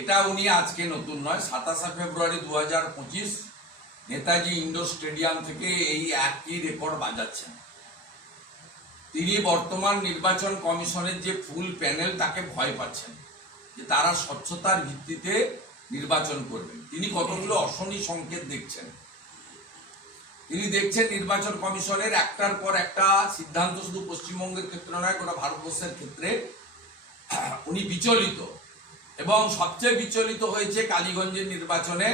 এটা উনি আজকে নতুন নয়, সাতাশে ফেব্রুয়ারি দু হাজার পঁচিশ, নেতাজি ইন্ডোর স্টেডিয়াম থেকে এই একই রেকর্ড বাজাচ্ছেন। তিনি বর্তমান নির্বাচন কমিশনের যে ফুল প্যানেল, তাকে ভয় পাচ্ছেন যে তারা স্বচ্ছতার ভিত্তিতে নির্বাচন করবেন। তিনি কতগুলো অশনি সংকেত দেখছেন। তিনি দেখছেন নির্বাচন কমিশনের একটার পর একটা সিদ্ধান্ত শুধু পশ্চিমবঙ্গের ক্ষেত্রে নয়, গোটা ভারতবর্ষের ক্ষেত্রে উনি বিচলিত। এবং সবচেয়ে বিচলিত হয়েছে কালীগঞ্জের নির্বাচনে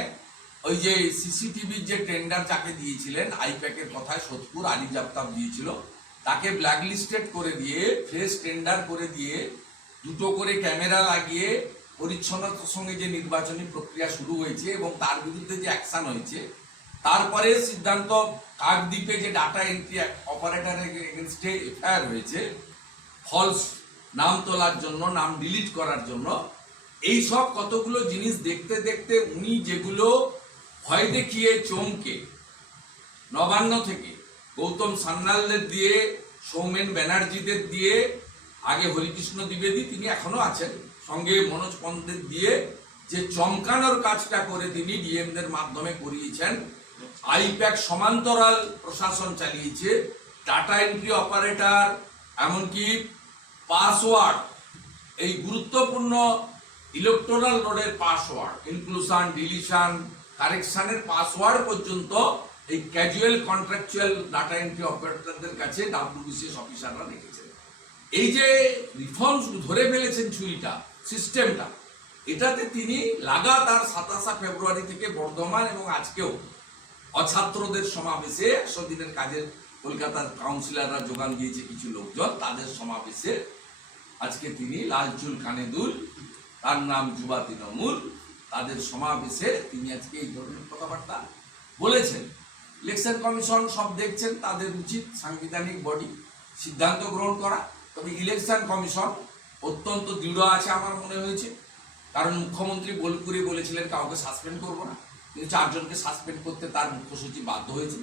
ওই যে সিসিটিভির যে টেন্ডার যাকে দিয়েছিলেন, আইপ্যাকের কথায় সোদপুর আলী জাপ্তাব দিয়েছিল, তাকে ব্ল্যাকলিস্টেড করে দিয়ে ফ্রেশ টেন্ডার করে দিয়ে, দুটো করে ক্যামেরা লাগিয়ে পরিচ্ছন্নতার সঙ্গে যে নির্বাচনী প্রক্রিয়া শুরু হয়েছে এবং তার বিরুদ্ধে যে অ্যাকশন হয়েছে, তারপরে সিদ্ধান্ত কাকদ্বীপে যে ডাটা এন্ট্রি অপারেটরের এগেনস্টে এফআইআর হয়েছে ফলস নাম তোলার জন্য, নাম ডিলিট করার জন্য এই সব কতগুলো জিনিস দেখতে দেখতে উনি যেগুলো ভয় দেখিয়ে চমকে। নবান্ন থেকে গৌতম সান্যালদের দিয়ে, সৌমেন ব্যানার্জিদের দিয়ে, আগে হরিকৃষ্ণ দ্বিবেদী, তিনি এখনও আছেন। সঙ্গে মনোজ পন্থের দিয়ে যে চমকানোর কাজটা করে তিনি ডিএমদের মাধ্যমে করিয়েছেন, আইপ্যাক সমান্তরাল প্রশাসন চালিয়েছে ডাটা এন্ট্রি অপারেটর, এমনকি পাসওয়ার্ড, এই গুরুত্বপূর্ণ ইলেকট্রাল রোডের পাসওয়ার্ড ইনক্লুশন ডিলিশন কারেকশনের পাসওয়ার্ড পর্যন্ত এই ক্যাজুয়াল কন্ট্রাকচুয়াল ডাটা এন্ট্রি অপারেটরদের কাছে ডাব্লিউবিসিএস অফিসাররা রেখেছেন। এই যে রিফর্মস ধরে ফেলেছেন ছুরিটা সিস্টেমটা এটাতে তিনি লাগাতার সাতাশা ফেব্রুয়ারি থেকে বর্ধমান এবং আজকেও অছাত্রদের সমাবেশে একশো দিনের কাজের কলকাতার কাউন্সিলররা যোগান দিয়েছে কিছু লোকজন, তাদের সমাবেশে আজকে তিনি লাল চুল, কানে দুল তার নাম যুবা তৃণমূল, তাদের সমাবেশে তিনি আজকে এই ধরনের কথাবার্তা বলেছেন। ইলেকশন কমিশন সব দেখছেন, তাদের উচিত সাংবিধানিক বডি সিদ্ধান্ত গ্রহণ করা। তবে ইলেকশন কমিশন অত্যন্ত দৃঢ় আছে আমার মনে হয়েছে। কারণ মুখ্যমন্ত্রী বোলপুরে বলেছিলেন, কাউকে সাসপেন্ড করব না। কিন্তু চারজনকে সাসপেন্ড করতে তার মুখ্য সচিব বাধ্য হয়েছে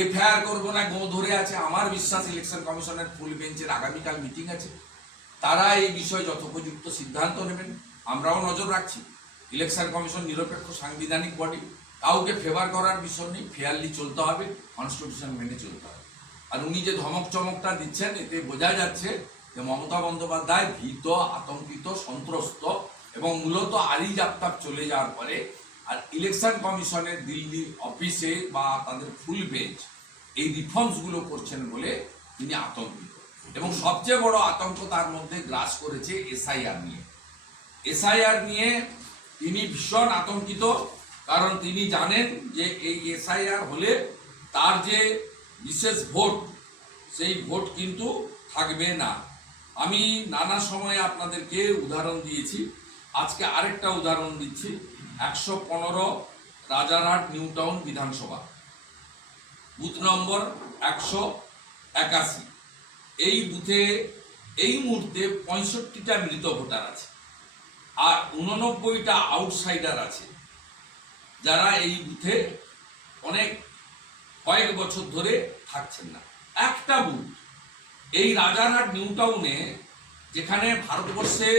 এফআইআর করব না, গো ধরে আছে। আমার বিশ্বাস, ইলেকশন কমিশনের ফুল বেঞ্চের আগামীকাল মিটিং আছে। তারা এই বিষয়ে যথোপযুক্ত সিদ্ধান্ত নেবেন। আমরাও নজর রাখছি। ইলেকশন কমিশন নিরপেক্ষ সাংবিধানিক বডি। কাউকে ফেভার করার বিষয় নেই। ফেয়ারলি চলতে হবে। কনস্টিটিউশন মেনে চলতে হবে। আর উনি যে ধমক চমকটা দিচ্ছেন, এতে বোঝা যাচ্ছে যে মমতা বন্দ্যোপাধ্যায় ভীত, আতঙ্কিত, সন্ত্রস্ত এবং মূলত আলী জাপ্তাব চলে যাওয়ার পরে আর ইলেকশন কমিশনের দিল্লি অফিসে বা তাদের ফুল বেঞ্চ এই রিফর্মসগুলো করছেন বলে তিনি আতঙ্কিত। এবং সবচেয়ে বড় আতঙ্ক তার মধ্যে গ্রাস করেছে এসআইআর নিয়ে। এসআইআর নিয়ে তিনি ভীষণ আতঙ্কিত, কারণ তিনি জানেন যে এই এসআইআর হলে তার যে বিশেষ ভোট, সেই ভোট কিন্তু থাকবে না। আমি নানা সময়ে আপনাদেরকে উদাহরণ দিয়েছি। আজকে আরেকটা উদাহরণ দিচ্ছি। একশো পনেরো রাজারহাট নিউ টাউন বিধানসভা। বুথ নম্বর একশো একাশি। এই বুথে, এই মুহূর্তে পঁয়ষট্টিটা মৃত ভোটার আছে আর উননব্বইটা আউটসাইডার আছে। যারা এই বুথে অনেক, কয়েক বছর ধরে থাকছেন না। একটা বুথ, এই রাজারহাট নিউ টাউনে, যেখানে ভারতবর্ষে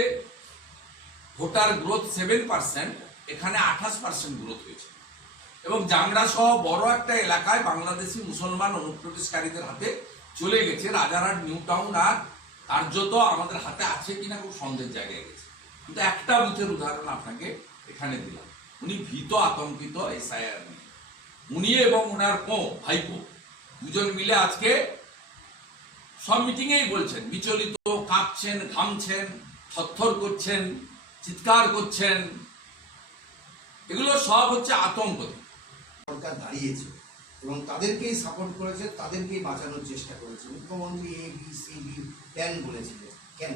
ভোটার গ্রোথ সেভেন পার্সেন্ট, এখানে আঠাশ পার্সেন্ট গ্রোথ হয়েছে। এবং জাংড়া সহ বড় একটা এলাকায় বাংলাদেশি মুসলমান অনুপ্রবেশকারীদের হাতে চলে গেছে, রাজারহাট নিউ টাউন আর কার্যত আমাদের হাতে আছে কিনা খুব সন্দেহের জায়গায় গেছে। কিন্তু একটা বুথের উদাহরণ আপনাকে এখানে দিলাম। উনি ভীত, আতঙ্কিত, এসআইআর নিয়ে। উনি এবং ওনার পো ভাইপো, দুজন মিলে আজকে সব মিটিংয়েই বলছেন, বিচলিত, কাঁপছেন, ঘামছেন, থরথর করছেন, চিৎকার করছেন। এগুলো সব হচ্ছে আতঙ্ক। সরকার দাঁড়িয়েছে। এবং তাদেরকেই সাপোর্ট করেছে, তাদেরকেই বাঁচানোর চেষ্টা করেছে। মুখ্যমন্ত্রী A B C D plan বলেছিলেন কেন?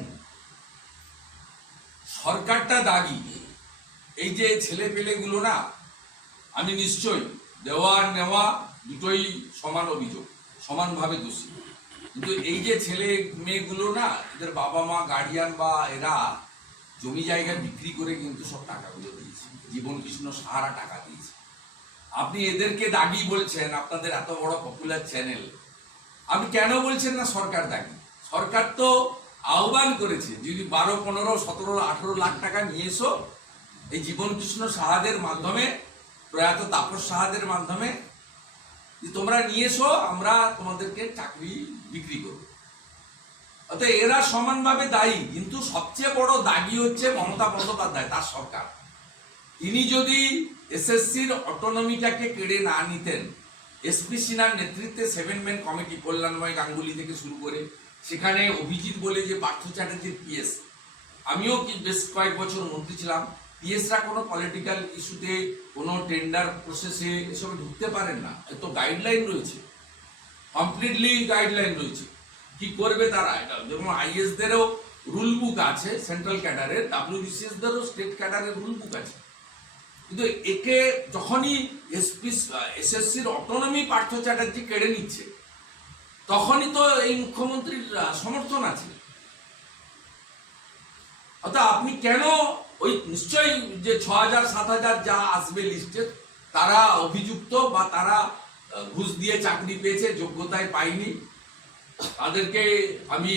সরকারটা দাগি। এই যে ছেলে পেলেগুলো না, আমি নিশ্চয়ই দেওয়া নেওয়া দুটোই সমান অভিযোগ, সমানভাবে দোষী। কিন্তু এই যে ছেলে মেয়েগুলো না, এদের বাবা মা গার্ডিয়ান বা এরা জমি জায়গা বিক্রি করে কিন্তু সব টাকাগুলো দিয়েছে। জীবন কৃষ্ণ সাহারা টাকা দিয়েছে। আপনি এদেরকে দাগি বলছেন, আপনাদের এত বড় পপুলার চ্যানেল আপনি কেন বলছেন না সরকার দাগি? সরকার তো আহ্বান করেছে, যদি বারো, পনেরো, সতেরো, আঠেরো লাখ টাকা নিয়ে এসো, এই জীবন কৃষ্ণ সাহাদের মাধ্যমে, প্রয়াত তাপস সাহাদের মাধ্যমে, যে তোমরা নিয়ে এসো, আমরা তোমাদেরকে চাকরি বিক্রি করব। অর্থাৎ এরা সমানভাবে দায়ী, কিন্তু সবচেয়ে বড় দাগি হচ্ছে মমতা বন্দ্যোপাধ্যায়, তার সরকার। তিনি যদি এসএসসির অটোনমিটাকে কেড়ে না নিতেন। এসপি সিনহার নেতৃত্বে seven man committee Kalyanmoy Ganguly থেকে শুরু করে, সেখানে অভিজিৎ বলে যে পার্থ চ্যাটার্জির পিএস আমিও কি বেশ কয়েক বছর মন্ত্রী ছিলাম পিএসরা কোনো পলিটিক্যাল ইস্যুতে কোনো টেন্ডার প্রসেসে এসবে ঢুকতে পারেন না। এত গাইডলাইন রয়েছে। কমপ্লিটলি গাইডলাইন রয়েছে। কি করবে তারা এটা যেমন আইএস দেরও রুল বুক আছে সেন্ট্রাল ক্যাডারের ডাব্লিউবিসিএস দেরও স্টেট ক্যাডারের রুল বুক আছে। কিন্তু একে যখনই এসপি এসএসসির অটোনমি পার্থ চ্যাটার্জি কেড়ে নিচ্ছে তখনই তো এই মুখ্যমন্ত্রীর সমর্থন আছে। অর্থাৎ আপনি কেন ওই নিশ্চয়ই যে ছ হাজার সাত হাজার যা আসবে লিস্টে তারা অভিযুক্ত বা তারা ঘুষ দিয়ে চাকরি পেয়েছে যোগ্যতায় পায়নি তাদেরকে আমি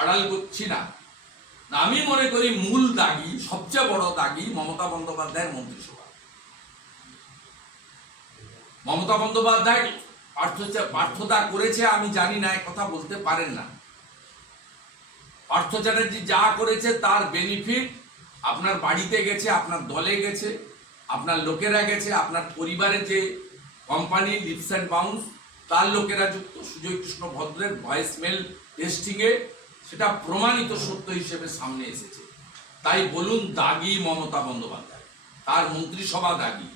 আড়াল করছি না। না, আমি মনে করি মূল দাগি সবচেয়ে বড় দাগি মমতা বন্দ্যোপাধ্যায়ের মন্ত্রিসভা। মমতা বন্দ্যোপাধ্যায় পার্থ পার্থতা করেছে, আমি জানি না কথা বলতে পারেন না। পার্থ চ্যাটার্জি যা করেছে তার বেনিফিট আপনার বাড়িতে গেছে, আপনার দলে গেছে, আপনার লোকেরা গেছে, আপনার পরিবারে যে কোম্পানি লিপস অ্যান্ড বাউন্স তার লোকেরা যুক্ত সুজয় কৃষ্ণ ভদ্রের ভয়েস মেল টেস্টিংয়ে সেটা প্রমাণিত সত্য হিসেবে সামনে এসেছে। তাই বলুন দাগি মমতা বন্দ্যোপাধ্যায়, তার মন্ত্রিসভা দাগি।